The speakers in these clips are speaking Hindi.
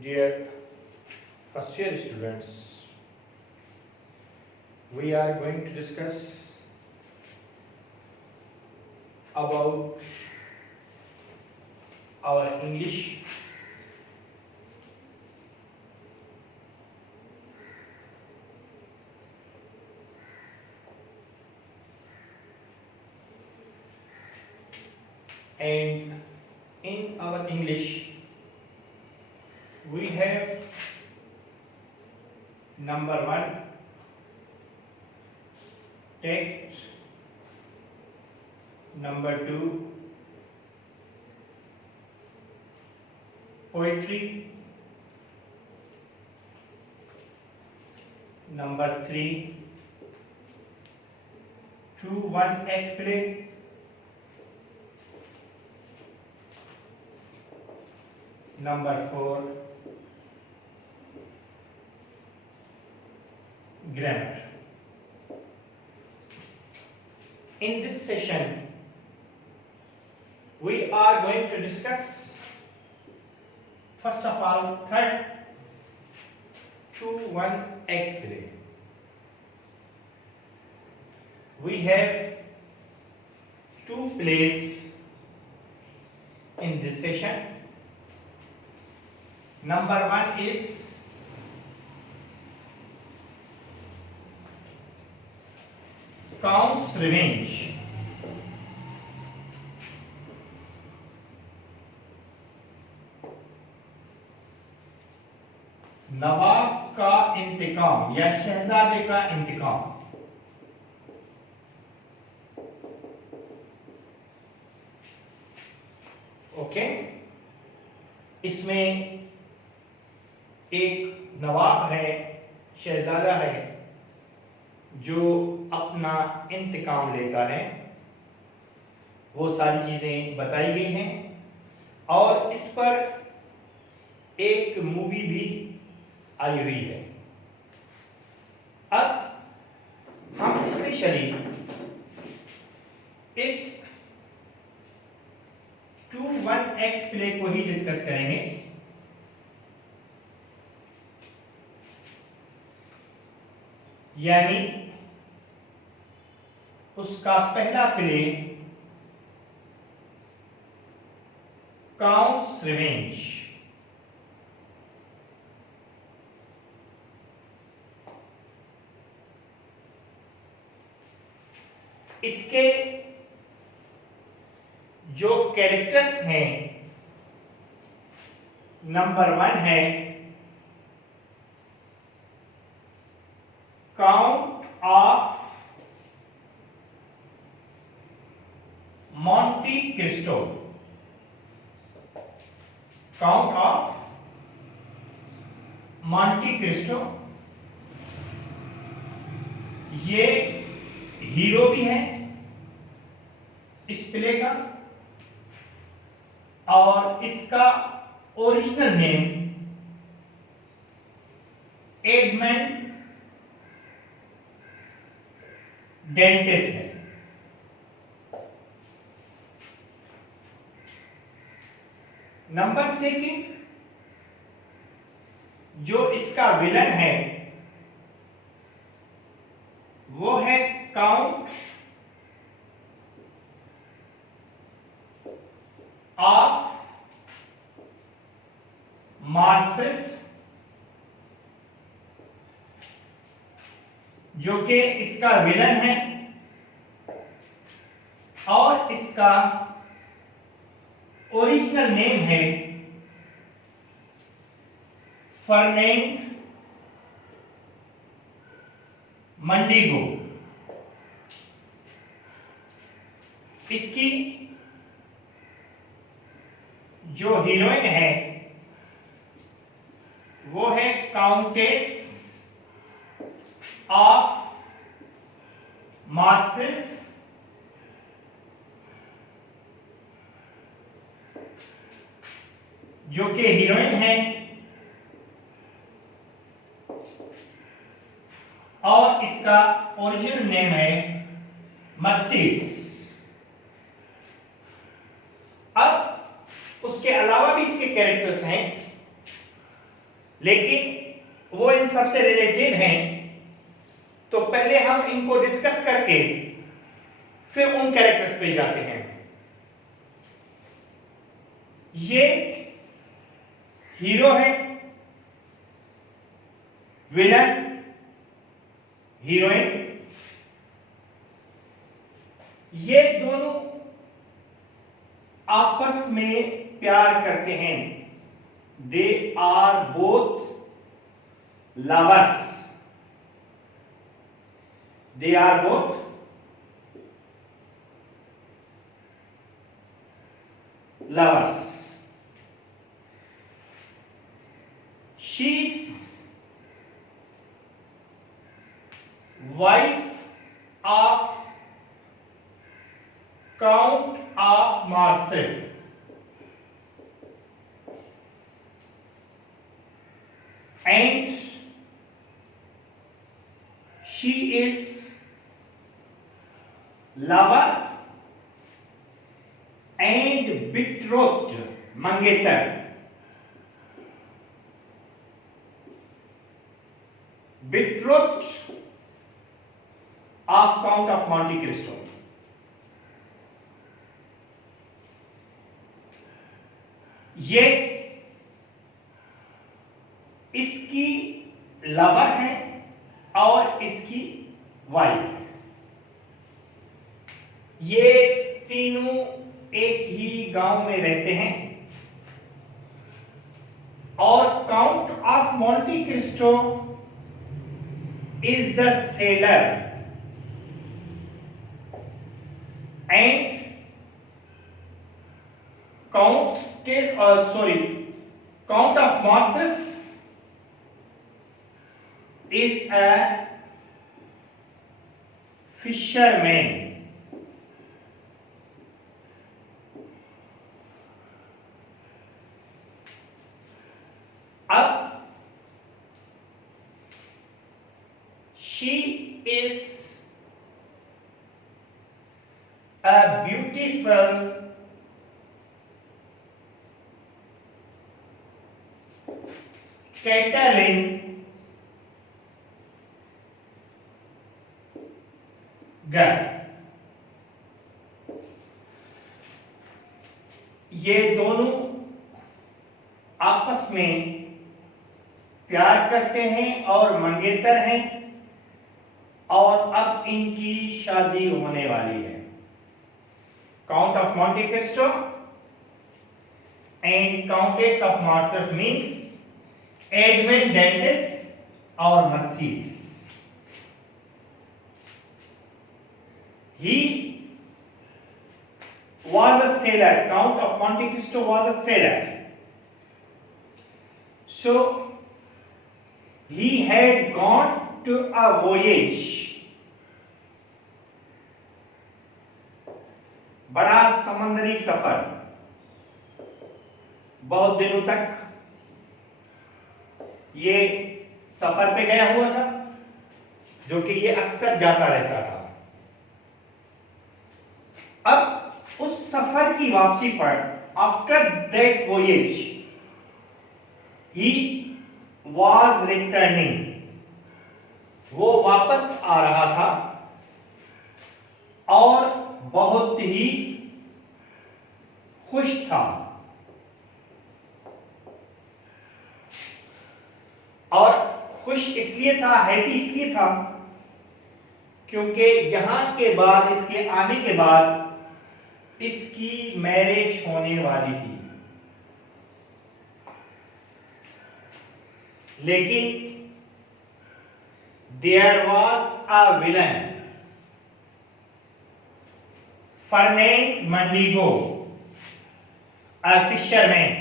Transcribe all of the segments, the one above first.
Dear first year students, we are going to discuss about our English and in our English we have number 1 text, number 2 poetry, number 3 2-1 act play, number 4 grammar. In this session we are going to discuss first of all third 2-1 act play. We have two plays in this session. Number 1 is Count's Revenge. नवाब का इंतकाम या शहजादे का इंतकाम। ओके, इसमें एक नवाब है, शहजादा है जो अपना इंतकाम लेता है। वो सारी चीजें बताई गई हैं और इस पर एक मूवी भी आई हुई है। अब हम स्पेशली इस 2-1 एक्ट प्ले को ही डिस्कस करेंगे। यानी उसका पहला प्ले काउंट्स रिवेंज। इसके जो कैरेक्टर्स हैं, नंबर 1 है Count of Monte Cristo. Count of Monte Cristo ये हीरो भी है इस प्ले का और इसका ओरिजिनल नेम एडमंड डेंटिस है। नंबर 2 जो इसका विलन है वो है काउंट ऑफ मार्सिफ, जो कि इसका विलन है और इसका ओरिजिनल नेम है फर्नेंड मंडीगो। इसकी जो हीरोइन है वो है काउंटेस ऑफ मार्सिफ, जो कि हीरोइन है और इसका ओरिजिनल नेम है मर्सिडीज। अब उसके अलावा भी इसके कैरेक्टर्स हैं लेकिन वो इन सबसे रिलेटेड हैं, तो पहले हम इनको डिस्कस करके फिर उन कैरेक्टर्स पे जाते हैं। ये हीरो है, विलन, हीरोइन, ये दोनों आपस में प्यार करते हैं। They are both lovers, they are both lovers. She's wife of Count of Marseille, and she is lover and betrothed, मंगेतर, betrothed of Count of Monte Cristo। ये इसकी लवर है और इसकी वाइफ है। ये तीनों एक ही गांव में रहते हैं और Count of Monte Cristo is the sailor and Count of Marseille is a fisherman। अब she is a beautiful Catalan girl। ये दोनों आपस में प्यार करते हैं और मंगेतर हैं और अब इनकी शादी होने वाली है। Count of Monte Christo and countess of Marcel means Edmund dentis और Mercedes. He was a sailor. Count of Monte Cristo was a sailor. So he had gone to a voyage, बड़ा समुद्री सफर, बहुत दिनों तक ये सफर पे गया हुआ था, जो कि ये अक्सर जाता रहता था। अब उस सफर की वापसी पर after that voyage he was returning, वो वापस आ रहा था और बहुत ही खुश था। और खुश इसलिए था, हैप्पी इसलिए था क्योंकि यहां के बाद, इसके आने के बाद इसकी मैरिज होने वाली थी। लेकिन there was a villain, Fernand Mondego, a fisherman.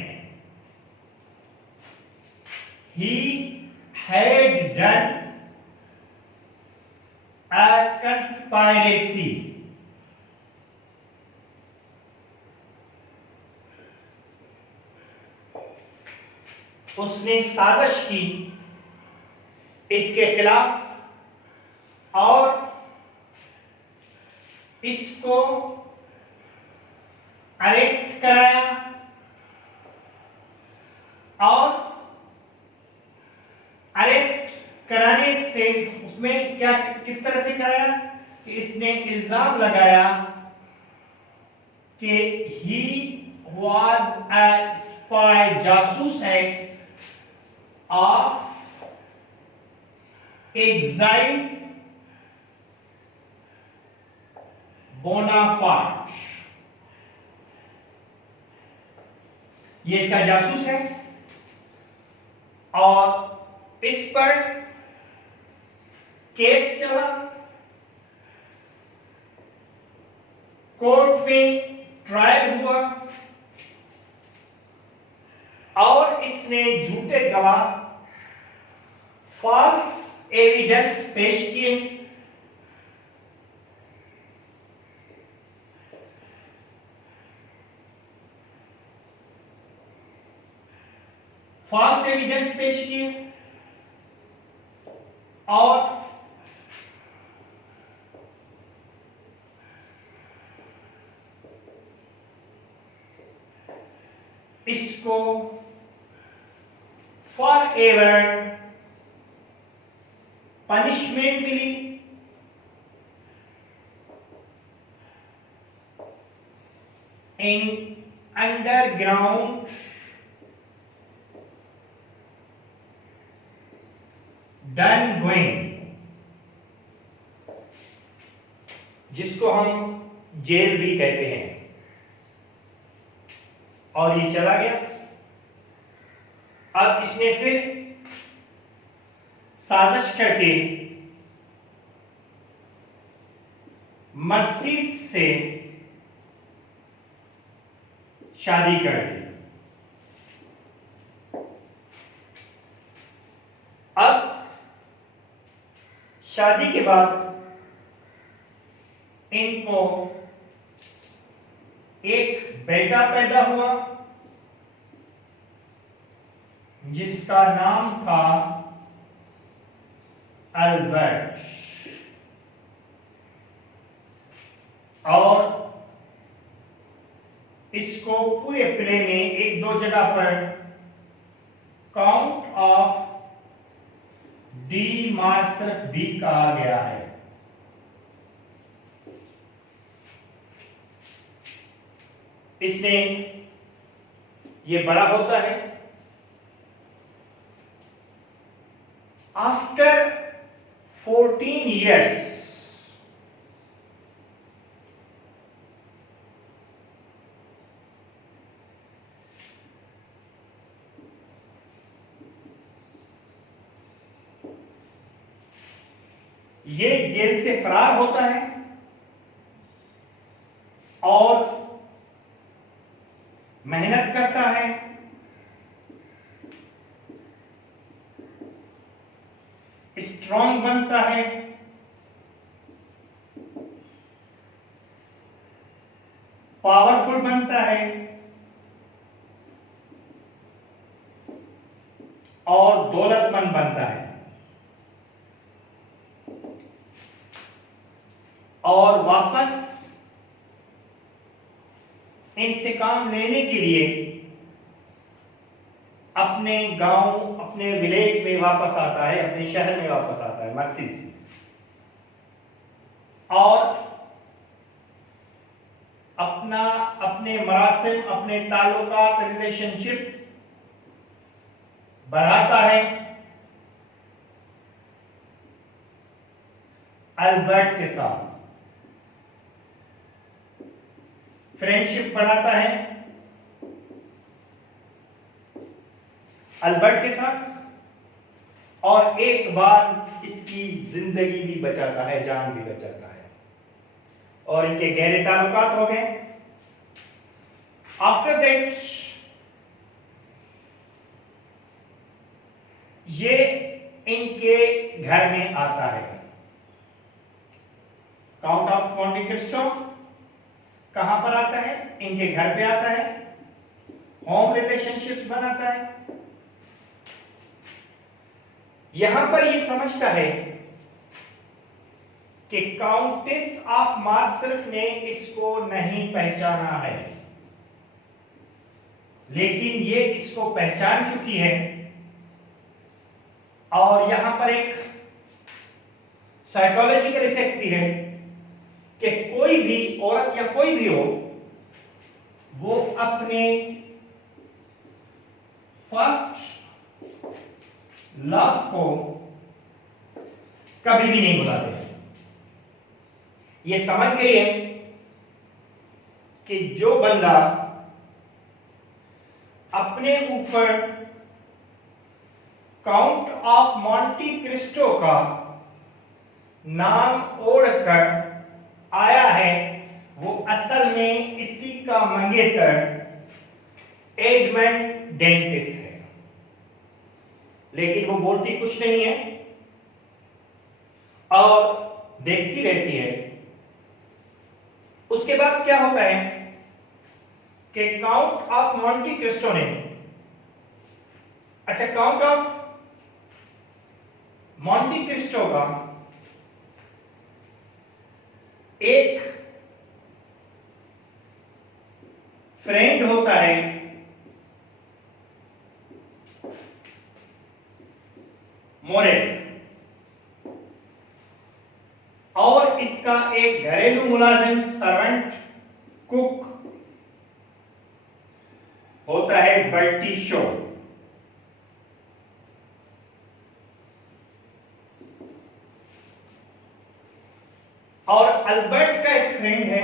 He had done a conspiracy, उसने साजिश की इसके खिलाफ और इसको अरेस्ट कराया और कराने से उसमें क्या किस तरह से कराया कि इसने इल्जाम लगाया कि ही वाज अ स्पाई, जासूस है ऑफ एग्जाइल्ड बोनापार्ट। ये इसका जासूस है और इस पर केस चला, कोर्ट में ट्रायल हुआ और इसने झूठे गवाह, फॉल्स एविडेंस पेश किए। फॉल्स एविडेंस पेश किए और इसको फॉर एवर पनिशमेंट मिली। इन अंडरग्राउंड डन गोइंग, जिसको हम जेल भी कहते हैं, और ये चला गया। अब इसने फिर साजिश करके मस्जिद से शादी कर दी। अब शादी के बाद इनको एक बेटा पैदा हुआ जिसका नाम था अल्बर्ट, और इसको पूरे प्ले में एक दो जगह पर काउंट ऑफ डी मार्सफ भी कहा गया है। इसने ये बड़ा होता है। आफ्टर 14 years ये जेल से फरार होता है और मेहनत करता है, स्ट्रांग बनता है, पावरफुल बनता है और दौलतमंद बनता है, और वापस इंतकाम लेने के लिए अपने गांव, अपने विलेज में वापस आता है, अपने शहर में वापस आता है मस्जिद से, और अपने मरासिम, अपने ताल्लुकात, रिलेशनशिप बढ़ाता है अल्बर्ट के साथ, फ्रेंडशिप बढ़ाता है अल्बर्ट के साथ, और एक बार इसकी जिंदगी भी बचाता है, जान भी बचाता है, और इनके गहरे ताल्लुकात हो गए। आफ्टर दैट ये इनके घर में आता है। काउंट ऑफ मॉन्टे क्रिस्टो कहां पर आता है? इनके घर पे आता है, होम रिलेशनशिप्स बनाता है। यहां पर ये समझता है कि काउंटेस ऑफ मार्सफ ने इसको नहीं पहचाना है, लेकिन ये इसको पहचान चुकी है और यहां पर एक साइकोलॉजिकल इफेक्ट भी है कि कोई भी औरत या कोई भी हो, वो अपने फर्स्ट लव को कभी भी नहीं भुलाते। ये समझ गई है कि जो बंदा अपने ऊपर काउंट ऑफ मॉन्टी क्रिस्टो का नाम ओढ़कर आया है, वो असल में इसी का मंगेतर एडमंड डेंटिस है। लेकिन वो बोलती कुछ नहीं है और देखती रहती है। उसके बाद क्या होता है कि काउंट ऑफ मॉन्टी क्रिस्टो ने, अच्छा, काउंट ऑफ मॉन्टी क्रिस्टो का एक फ्रेंड होता है मोरेल, और इसका एक घरेलू मुलाजिम, सर्वेंट, कुक होता है बर्टी शो। और अल्बर्ट का एक फ्रेंड है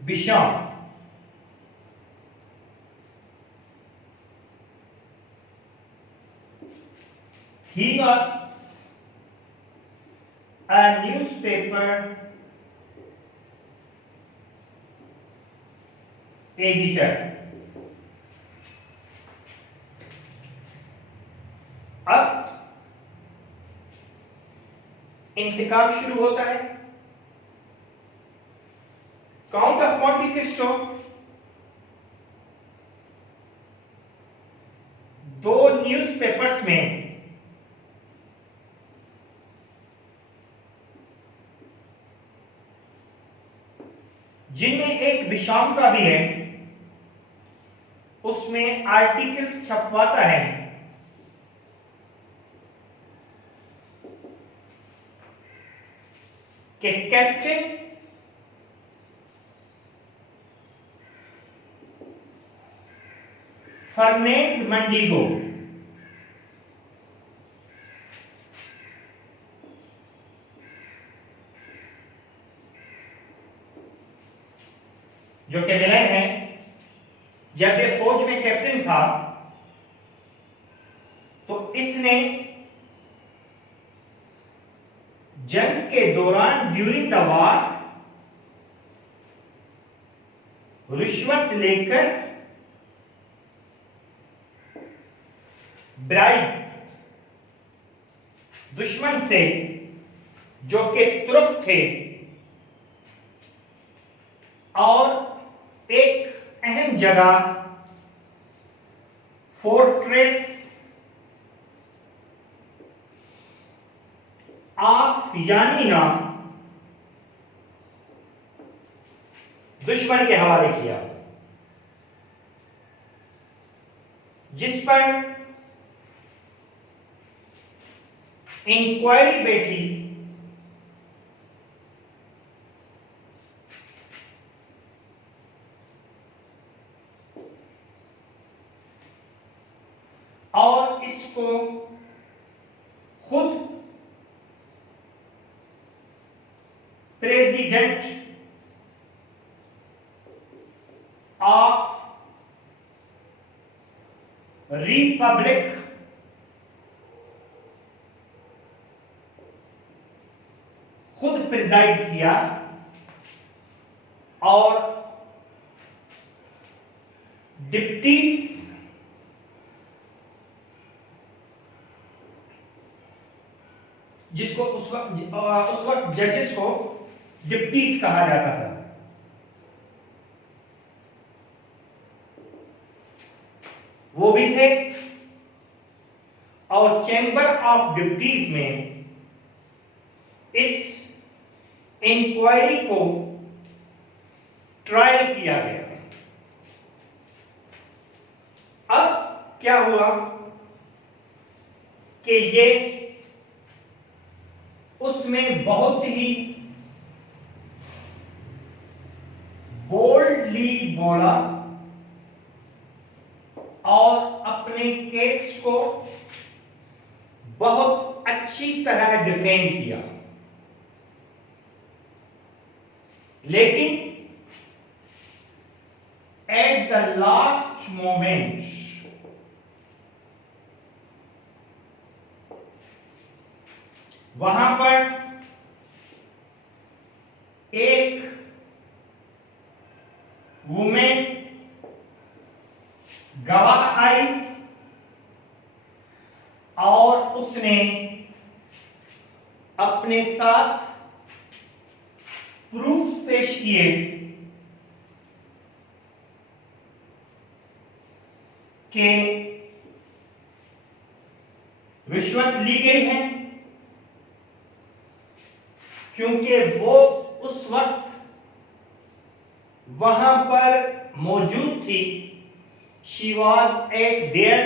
बिशॉन। He was a newspaper editor. अब इंतकाम शुरू होता है। काउंट ऑफ मॉन्टी क्रिस्टो दो न्यूज़पेपर्स में जिनमें एक विशाम का भी है, उसमें आर्टिकल्स छपवाता है कि कैप्टन फर्नेंड मंडिगो जो कि विलेन है, जब ये फौज में कैप्टन था तो इसने जंग के दौरान ड्यूरिंग द वार रिश्वत लेकर ब्राइब दुश्मन से, जो कि तुर्क थे और एक अहम जगह फोर्ट्रेस ऑफ यानीना दुश्मन के हवाले किया, जिस पर इंक्वायरी बैठी और इसको खुद प्रेसिडेंट ऑफ रिपब्लिक खुद प्रिजाइड किया और डिप्टीज जिसको उस वक्त जजेस को डिप्टीज कहा जाता था, वो भी थे और चैम्बर ऑफ डिप्टीज में इस इंक्वायरी को ट्रायल किया गया। क्या हुआ कि ये उसमें बहुत ही बोल्डली बोला और अपने केस को बहुत अच्छी तरह डिफेंड किया, लेकिन एट द लास्ट मोमेंट वहां पर एक वुमेन गवाह आई और उसने अपने साथ प्रूफ पेश किए कि रिश्वत ली गई है, क्योंकि वो उस वक्त वहां पर मौजूद थी। She was at there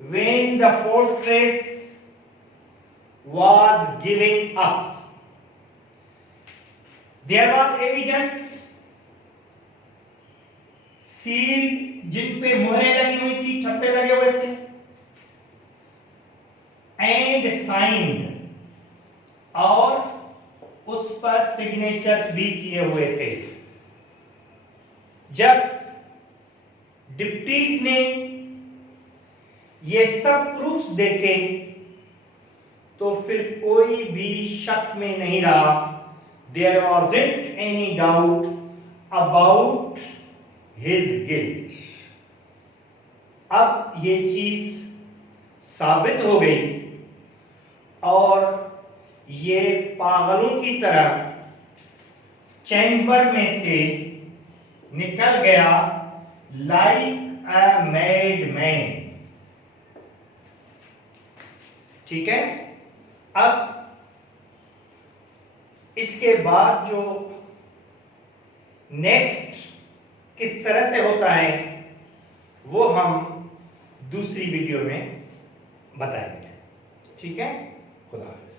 when the fortress was giving up. There was evidence, seal जिन पे मोहरें लगी हुई थी, ठप्पे लगे हुए थे, एंड साइंड, और उस पर सिग्नेचर्स भी किए हुए थे। जब डिप्टीज ने ये सब प्रूफ्स देखे तो फिर कोई भी शक में नहीं रहा। There wasn't any doubt about his guilt. अब ये चीज साबित हो गई और ये पागलों की तरह चैम्बर में से निकल गया लाइक अ मैड मैन। ठीक है, अब इसके बाद जो नेक्स्ट किस तरह से होता है वो हम दूसरी वीडियो में बताएंगे। ठीक है, खुदा हाफिज़।